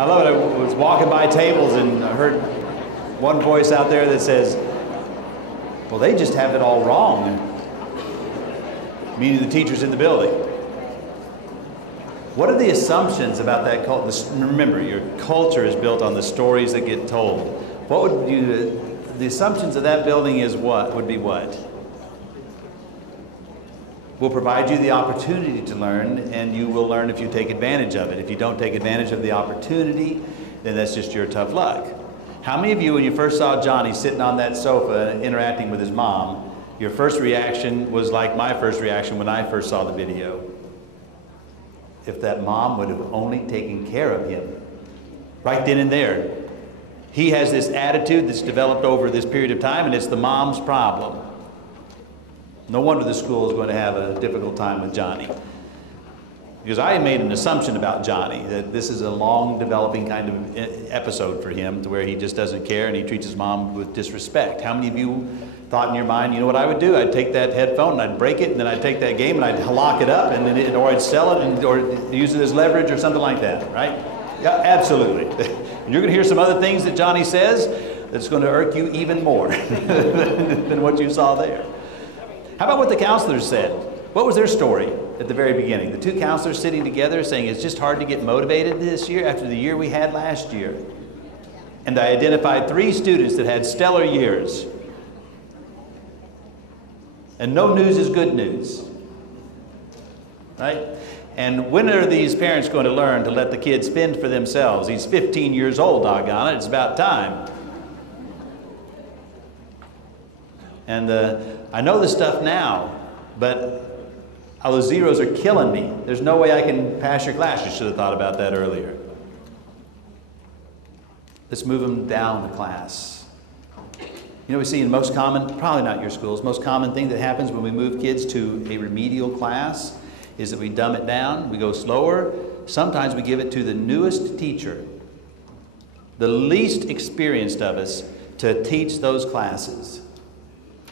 I love it. I was walking by tables and I heard one voice out there that says, well, they just have it all wrong. Meaning the teachers in the building. What are the assumptions about that culture? Remember, your culture is built on the stories that get told. What would you, the assumptions of that building is what? Would be what? We'll provide you the opportunity to learn, and you will learn if you take advantage of it. If you don't take advantage of the opportunity, then that's just your tough luck. How many of you, when you first saw Johnny sitting on that sofa interacting with his mom, your first reaction was like my first reaction when I first saw the video? If that mom would have only taken care of him right then and there. He has this attitude that's developed over this period of time, and it's the mom's problem. No wonder the school is going to have a difficult time with Johnny. Because I made an assumption about Johnny, that this is a long developing kind of episode for him, to where he just doesn't care and he treats his mom with disrespect. How many of you thought in your mind, you know what I would do? I'd take that headphone and I'd break it, and then I'd take that game and I'd lock it up, and then or I'd sell it and, or use it as leverage or something like that, right? Yeah, absolutely. And you're going to hear some other things that Johnny says that's going to irk you even more than what you saw there. How about what the counselors said? What was their story at the very beginning? The two counselors sitting together saying it's just hard to get motivated this year after the year we had last year. And I identified 3 students that had stellar years. And no news is good news, right? And when are these parents going to learn to let the kids fend for themselves? He's 15 years old, doggone it, it's about time. And I know this stuff now, but all those zeros are killing me. There's no way I can pass your class. You should have thought about that earlier. Let's move them down the class. You know, we see in most common, probably not your schools, most common thing that happens when we move kids to a remedial class is that we dumb it down, we go slower. Sometimes we give it to the newest teacher, the least experienced of us, to teach those classes.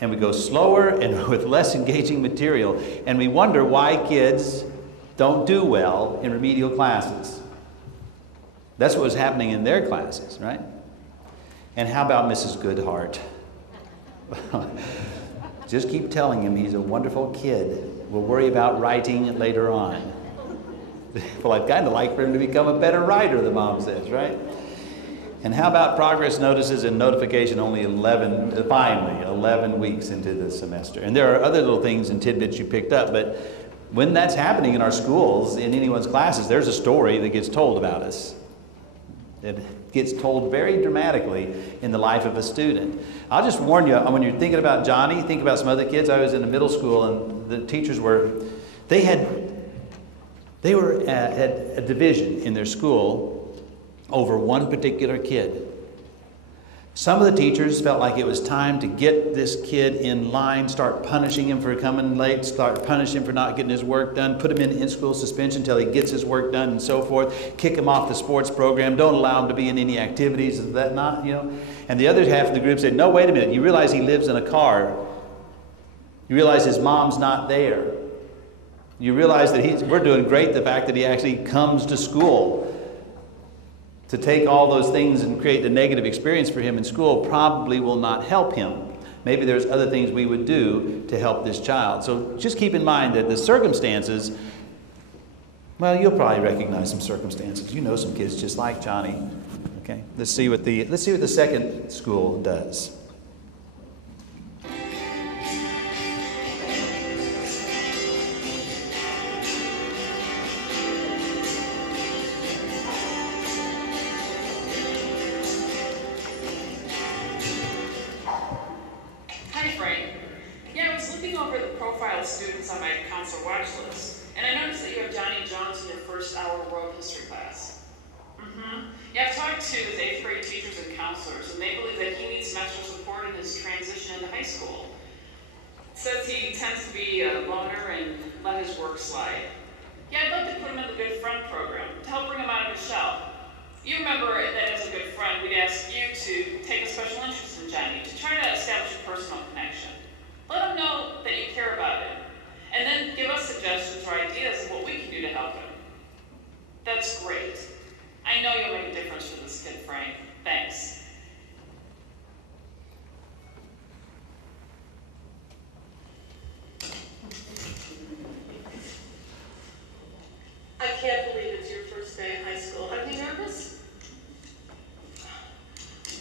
And we go slower and with less engaging material. And we wonder why kids don't do well in remedial classes. That's what was happening in their classes, right? And how about Mrs. Goodhart? Just keep telling him he's a wonderful kid. We'll worry about writing later on. Well, I'd kind of like for him to become a better writer, the mom says, right? And how about progress notices and notification only 11 weeks into the semester? And there are other little things and tidbits you picked up, but when that's happening in our schools, in anyone's classes, there's a story that gets told about us. It gets told very dramatically in the life of a student. I'll just warn you, when you're thinking about Johnny, think about some other kids. I was in a middle school, and the teachers were, they were at a division in their school over one particular kid. Some of the teachers felt like it was time to get this kid in line, start punishing him for coming late, start punishing him for not getting his work done, put him in in-school suspension until he gets his work done and so forth, kick him off the sports program, don't allow him to be in any activities, is that not, you know? And the other half of the group said, no, wait a minute, you realize he lives in a car. You realize his mom's not there. You realize that we're doing great, the fact that he actually comes to school. To take all those things and create a negative experience for him in school probably will not help him. Maybe there's other things we would do to help this child. So just keep in mind that the circumstances, well, you'll probably recognize some circumstances. You know some kids just like Johnny. Okay, let's see what the second school does. Says he tends to be a loner and let his work slide. Yeah, I'd like to put him in the Good Friend program to help bring him out of his shell. You remember that as a good friend, we'd ask you to take a special interest in Johnny, to try to establish a personal connection. Let him know that you care about him, and then give us suggestions or ideas of what we can do to help him. That's great. I know you'll make a I can't believe it's your first day of high school. Are you nervous?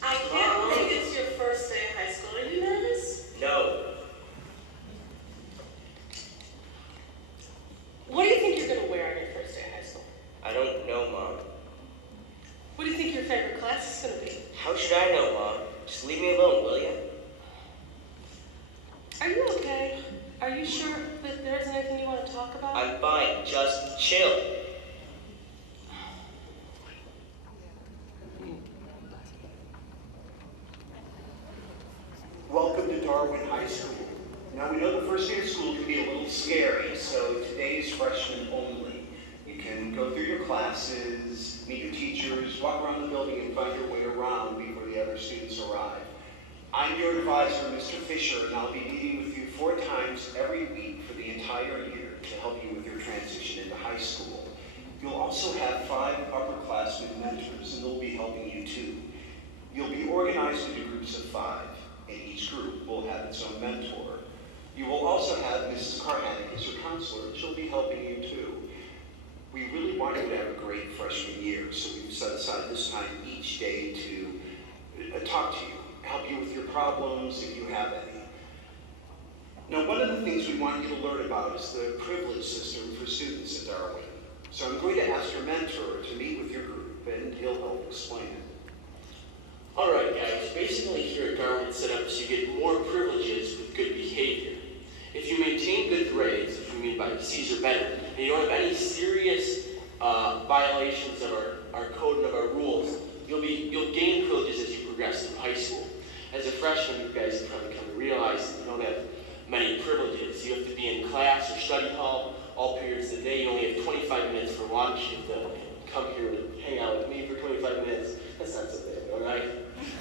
I can't believe it's your first day of high school. Are you nervous? No. What do you think you're going to wear on your first day of high school? I don't know, Mom. What do you think your favorite class is going to be? How should I know, Mom? Just leave me alone, will you? Are you okay? Are you sure that there isn't anything you want to talk about? I'm fine. Just chill. Welcome to Darwin High School. Now we know the first day of school can be a little scary, so today is freshmen only. You can go through your classes, meet your teachers, walk around the building and find your way around before the other students arrive. I'm your advisor, Mr. Fisher, and I'll be meeting with you 4 times every week for the entire year to help you with your transition into high school. You'll also have 5 upperclassmen mentors, and they'll be helping you too. You'll be organized into groups of 5, and each group will have its own mentor. You will also have Mrs. Carhanick as your counselor, and she'll be helping you too. We really want you to have a great freshman year, so we've set aside this time each day to talk to you, help you with your problems if you have any. Now, one of the things we want you to learn about is the privilege system for students at Darwin. So I'm going to ask your mentor to meet with your group, and he'll help explain it. All right, guys. Basically, here at Darwin, it's set up so you get more privileges with good behavior. If you maintain good grades, which we mean by C's or better, and you don't have any serious violations of our code and of our rules, you'll gain privileges as you progress through high school. As a freshman, you guys have probably come to realize that you don't have many privileges. You have to be in class or study hall all periods of the day. You only have 25 minutes for lunch. You have to come here and hang out with me for 25 minutes. That's not so bad, all right?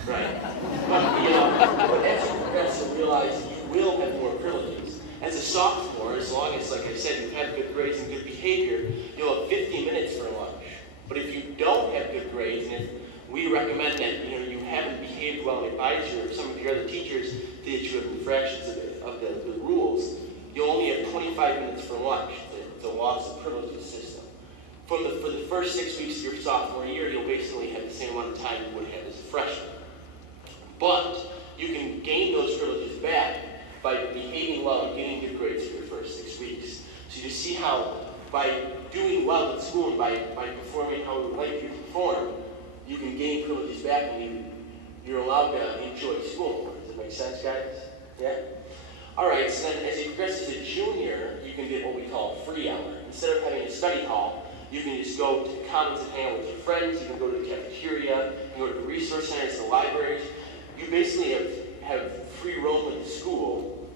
Right. But as you progress, you'll realize you will have more privileges. As a sophomore, as long as, like I said, you've had good grades and good behavior, you'll have 50 minutes for lunch. But if you don't have good grades, and if we recommend that you haven't behaved well and advise you, or some of your other teachers did you have infractions of the rules, you'll only have 25 minutes for lunch. It's a loss of privileges system. For the first 6 weeks of your sophomore year, you'll basically have the same amount of time you would have as a freshman. But you can gain those privileges back by behaving well and getting good grades for your first 6 weeks. So you see how by doing well at school and by performing how we would like you to perform, you can gain privileges back and you're allowed to enjoy school more. Does that make sense, guys? Yeah? All right, so then as you progress as a junior, you can get what we call a free hour. Instead of having a study hall, you can just go to the commons and hang out with your friends. You can go to the cafeteria. You can go to the resource centers, the libraries. You basically have free roam in the school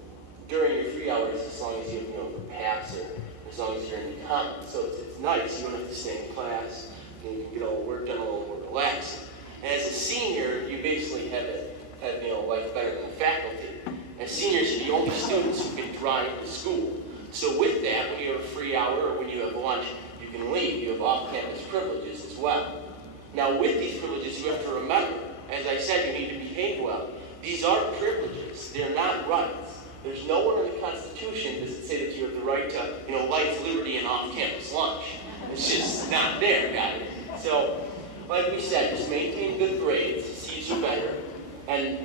during your free hours as long as you have the pass or as long as you're in the commons. So it's nice. You don't have to stay in class. You can get all the work done a little more relaxed. And as a senior, you basically have life better than the faculty. As seniors, you're the only students who can drive to school. So with that, when you have a free hour or when you have lunch, you can leave. You have off-campus privileges as well. Now, with these privileges, you have to remember, as I said, you need to behave well. These are privileges. They're not rights. There's nowhere in the Constitution does it say that you have the right to, life, liberty, and off-campus lunch. It's just not there, guys. So, like we said, just maintain good grades, C's are better, and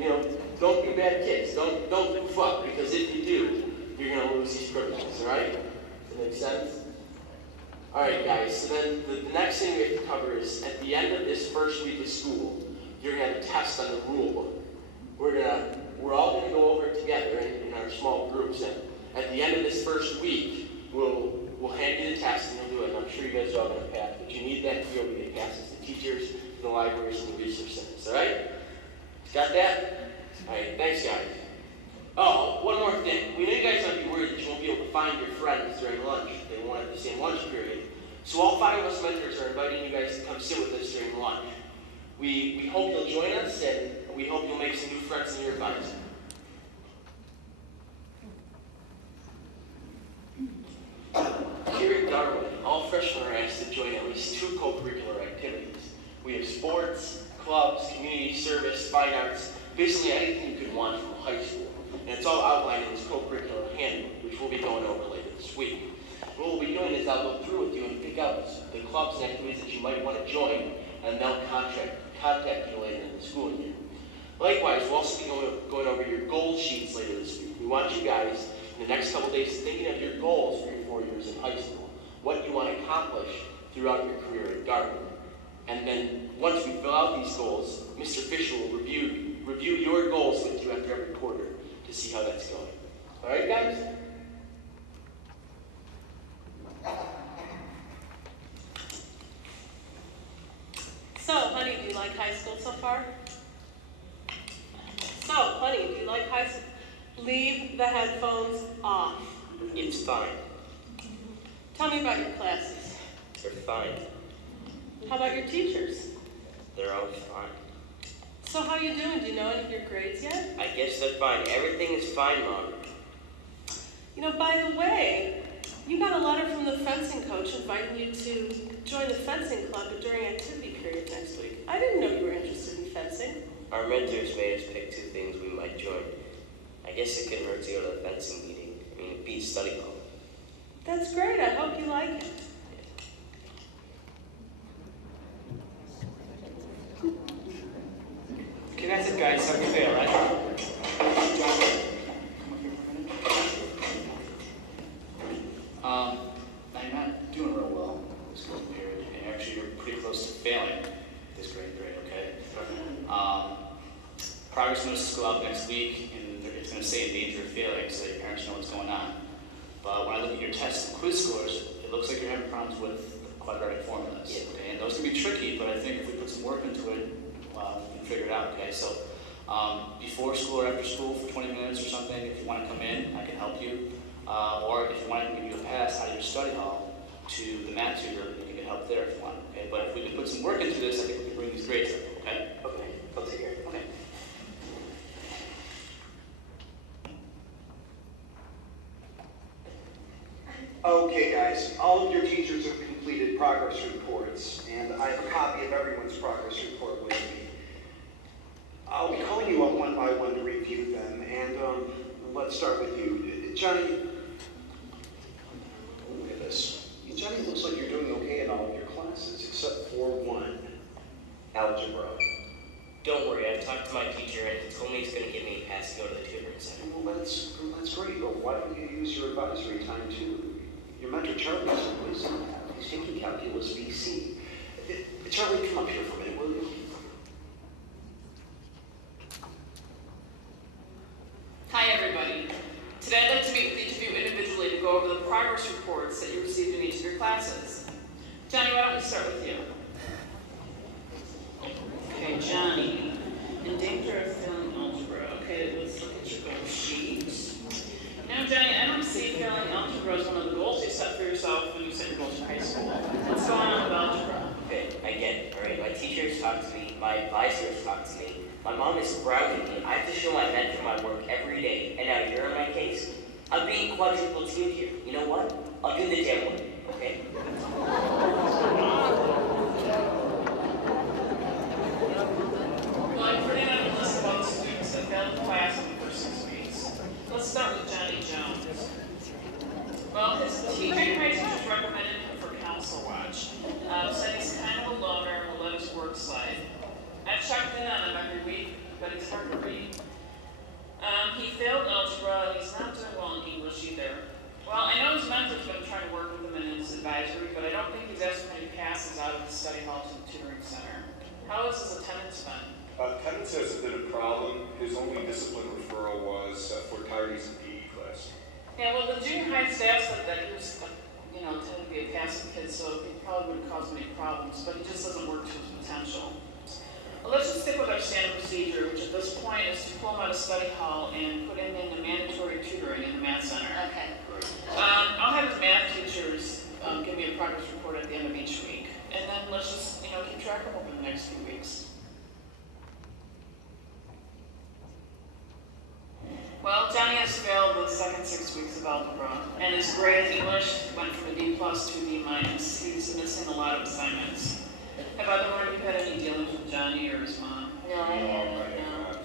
don't be bad kids. Don't goof up, because if you do, you're going to lose these privileges. All right? Does that make sense? All right, guys. So then the next thing we have to cover is at the end of this first week of school, you're going to have a test on the rule book. We're all going to go over it together in our small groups, and at the end of this first week, we'll hand you the test and you'll do it. And I'm sure you guys are all going to pass, but you need that to be able to get passes to teachers, to the libraries, and the research centers. All right? Got that? All right. Thanks, guys. Oh, one more thing. We know you guys might be worried that you won't be able to find your friends during lunch. They won't have the same lunch period. So all 5 of us mentors are inviting you guys to come sit with us during lunch. We hope you'll join us, and we hope you'll make some new friends in your advisor. Here at Darwin, all freshmen are asked to join at least 2 co-curricular activities. We have sports, clubs, community service, fine arts, basically anything you could want from a high school. And it's all outlined in this co-curricular handbook, which we'll be going over later this week. What we'll be doing is I'll go through with you and pick out clubs and activities that you might want to join, and they'll contact you later in the school year. Likewise, we'll also be going over your goal sheets later this week. We want you guys in the next couple days thinking of your goals for your 4 years in high school, what you want to accomplish throughout your career at Dartmouth. And then once we fill out these goals, Mr. Fisher will review your goals with you after every quarter to see how that's going. All right, guys? So, honey, do you like high school so far? So, honey, do you like high school? Leave the headphones off. It's fine. Tell me about your classes. They're fine. How about your teachers? They're all fine. So how you doing? Do you know any of your grades yet? I guess they're fine. Everything is fine, Mom. You know, by the way, you got a letter from the fencing coach inviting you to join the fencing club during activity period next week. I didn't know you were interested in fencing. Our mentors made us pick 2 things we might join. I guess it couldn't hurt to go to the fencing meeting. I mean, it beats study hall. That's great. I hope you like it. Okay, that's it, guys. So you fail, right? Now you're not doing real well this grade period, and actually you're pretty close to failing this grade, okay? Progress notices go out next week, and it's going to say in danger of failing, so that your parents know what's going on. But when I look at your test and quiz scores, it looks like you're having problems with quadratic formulas. Yeah. Okay, and those can be tricky, but I think if we put some work into it, we can figure it out. Okay, so before school or after school for 20 minutes or something, if you want to come in, I can help you. Or if you want, I can give you a pass out of your study hall to the math tutor, and you can help there if you want. Okay, but if we can put some work into this, I think we can bring these grades up. Okay. Okay, I'll take care of it. Okay. Okay, guys, all of your teachers have completed progress reports, and I have a copy of everyone's progress report with me. I'll be calling you up one by one to review them, and let's start with you. Johnny, look at this. Johnny, it looks like you're doing okay in all of your classes, except for one, algebra. Don't worry, I've talked to my teacher and he told me he's going to give me a pass to go to the tutoring center. Well, that's great, but why don't you use your advisory time too? Your mentor, Charlie, is wisdom. He's taking calculus BC. Charlie, come up here for a minute, will you? Hi, everybody. Today I'd like to meet with each of you individually to go over the progress reports that you received in each of your classes. Johnny, why don't we start with you? Okay, Johnny. In danger of failing algebra. Okay, let's look at your goal sheet. Now, Johnny, I don't see failing algebra as one of the goals you set for yourself when you set your goals in high school. What's going on with algebra? Okay, I get it, all right? My teachers talk to me, my advisors talk to me, my mom is proud of me. I have to show my mentor my work every day, and now you're in my case. I'm being quadruple teamed here. You know what? I'll do the damn work, okay? Well, I'm pretty on a list of all the students that failed class in the first 6 weeks. Let's start with Johnny Jones. Well, his teachers recommended him for Council Watch. Said he's kind of a loner and will let his work slide. I've checked in on him every week, but he's hard to read. He failed algebra, and he's not doing well in English either. Well, I know his mentor's been trying to work with him in his advisory, but I don't think he's asked for any passes out of the study hall to the tutoring center. How has his attendance been? Attendance hasn't been a problem. His only discipline referral was for tardies in PE class. Yeah, well, the junior high staff said that he was, tended to be a passive kid, so he probably wouldn't cause many problems, but he just doesn't work to his potential. Well, let's just stick with our standard procedure, which at this point is to pull him out of study hall and put him into mandatory tutoring in the math center. Okay. I'll have his math teachers give me a progress report at the end of each week, and then let's just, keep track of him over the next few weeks. Well, Johnny has failed the second 6 weeks of algebra, and his grade in English went from a D+ to a D-. He's missing a lot of assignments. Have either one of you had any dealings with Johnny or his mom? No, I haven't. No.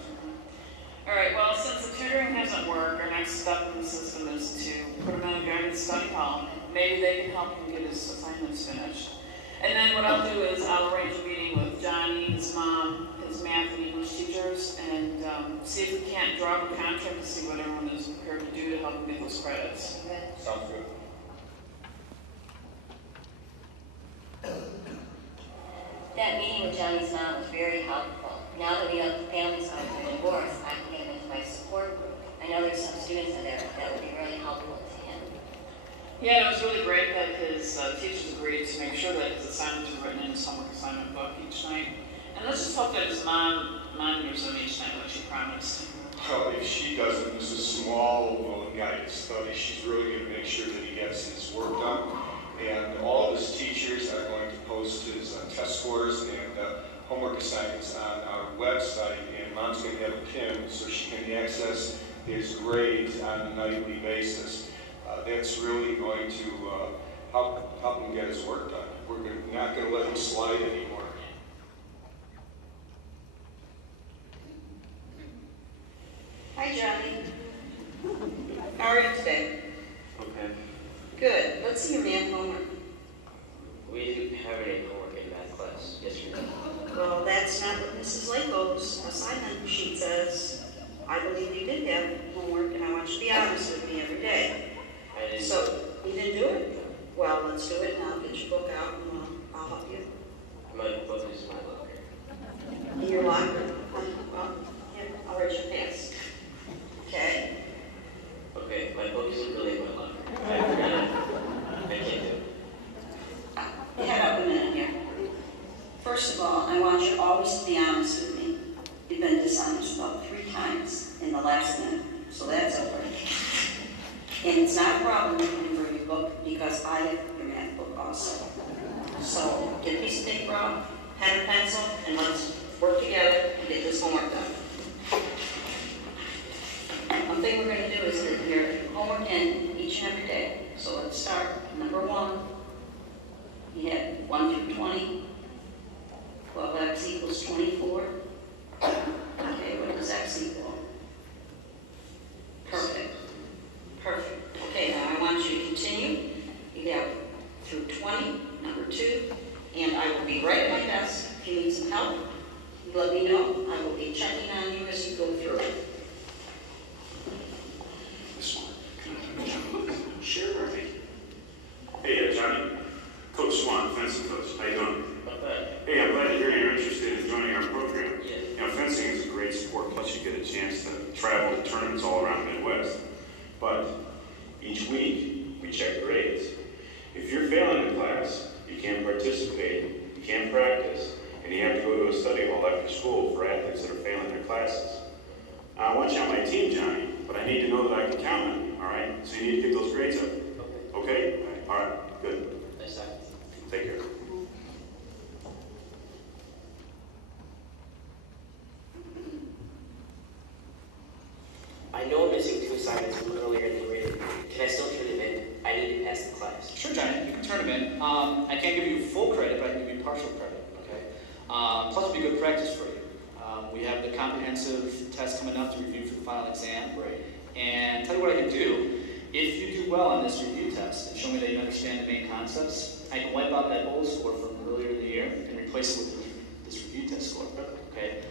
All right, well, since the tutoring hasn't worked, our next step in the system is to put him in a guided study hall. Maybe they can help him get his assignments finished. And do is I'll arrange a meeting with Johnny, his mom, his math and English teachers, and see if we can't draw up a contract to see what everyone is prepared to do to help them get those credits. Sounds good. That meeting with Johnny's mom was very helpful. Now that we have families going through divorce, I can get him into my support group. I know there's some students in there that would be really helpful to him. Yeah, and it was really great that his teachers agreed to make sure that his assignments were written in his homework assignment book each night. And let's just hope that his mom monitors them each night like she promised. Well, if she doesn't, this is a small little guy to study. She's really going to make sure that he gets his work done. And all of his teachers are going to post his test scores and homework assignments on our website. And Mom's going to have a pin so she can access his grades on a nightly basis. That's really going to help him get his work done. We're not going to let him slide anymore. Hi, Johnny. How are you today? Okay. Good. Let's see your math homework. We didn't have any homework in math class yesterday. Well, that's not what Mrs. Lako's assignment sheet says. I believe you did have homework, and I want you to be honest with me every day. I didn't. So, you didn't do it? Well, let's do it now. Get your book out, and I'll help you. My book is in my locker. In your locker? Well, here, I'll write your pass. Okay? Okay, my book isn't really in my locker. I forgot it. I can't do it. Head up a minute here. First of all, I want you always to be honest with me. You've been dishonest about 3 times in the last minute, so that's over. And it's not a problem looking for your book because I have your math book also. So get a piece of paper out, pen and pencil, and let's work together and get this homework done. One thing we're going to do is get your homework in each and every day. So let's start. Number 1, you have 1 through 20. 12x equals 24. Okay, what does x equal? Perfect. Perfect. Okay, now I want you to continue. You have through 20, number 2, and I will be right at my desk. If you need some help, you let me know. I will be checking on you as you go through it. This one. Sure, Harvey. Hey, Johnny. Coach Swan, fencing coach. How you doing? Not bad. Hey, I'm glad to hear you're interested in joining our program. Yeah. You know, fencing is a great sport, plus you get a chance to travel to tournaments all around the Midwest. But each week, we check grades. If you're failing in class, you can't participate, you can't practice, and you have to go to a study hall after school for athletes that are failing their classes. Now, I want you on my team, Johnny, but I need to know that I can count on you, all right? So you need to get those grades up. Okay? All right, good. Nice time. Take care. I know I'm missing 2 assignments from earlier in the grade. Can I still turn them in? I need to pass the class. Sure, Johnny, you can turn them in. I can't give you full credit, but I can give you partial credit, okay? Plus, it'll be good practice for you. We have the comprehensive test coming up to review for the final exam. Right. And tell you what I can do. If you do well on this review test and show me that you understand the main concepts, I can wipe out that old score from earlier in the year and replace it with this review test score, okay?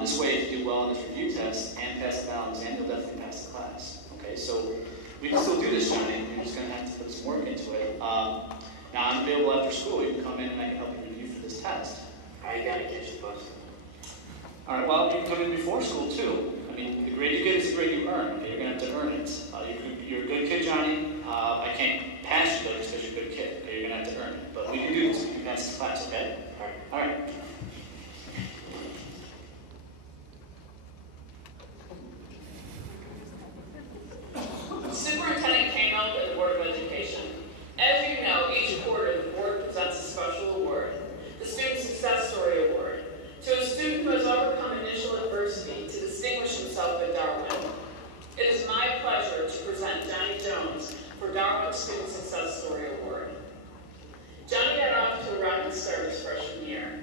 This way, if you do well on this review test and pass the final exam, you'll definitely pass the class, okay? So we can still do this, Johnny. You're just going to have to put some work into it. Now, I'm available after school. You can come in and I can help you review for this test. I gotta catch the bus. All right, well, you can come in before school, too. I mean, the grade you get is the grade you earn, okay? You're going to have to earn it. You're a good kid, Johnny. I can't pass you, though, just because you're a good kid, okay? You're going to have to earn it. But we can do this if you can pass the class, okay? All right. Superintendent Kano of the Board of Education. As you know, each quarter the board presents a special award, the Student Success Story Award, to a student who has overcome initial adversity to distinguish himself at Darwin. It is my pleasure to present Johnny Jones for Darwin Student Success Story Award. Johnny got off to a rocky start his freshman year.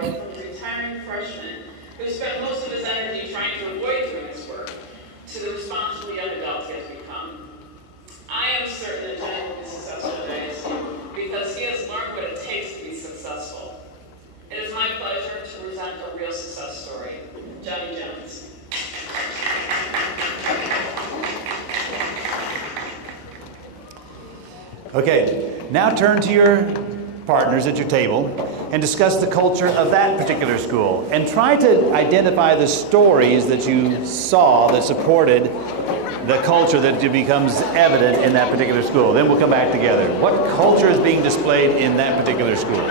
hero from the retiring freshman who spent most of his energy trying to avoid doing his work to the responsible young adult he has become. I am certain that Johnny will be successful today because he has learned what it takes to be successful. It is my pleasure to present a real success story, Johnny Jones. Okay, now turn to your partners at your table and discuss the culture of that particular school. And try to identify the stories that you saw that supported the culture that becomes evident in that particular school. Then we'll come back together. What culture is being displayed in that particular school?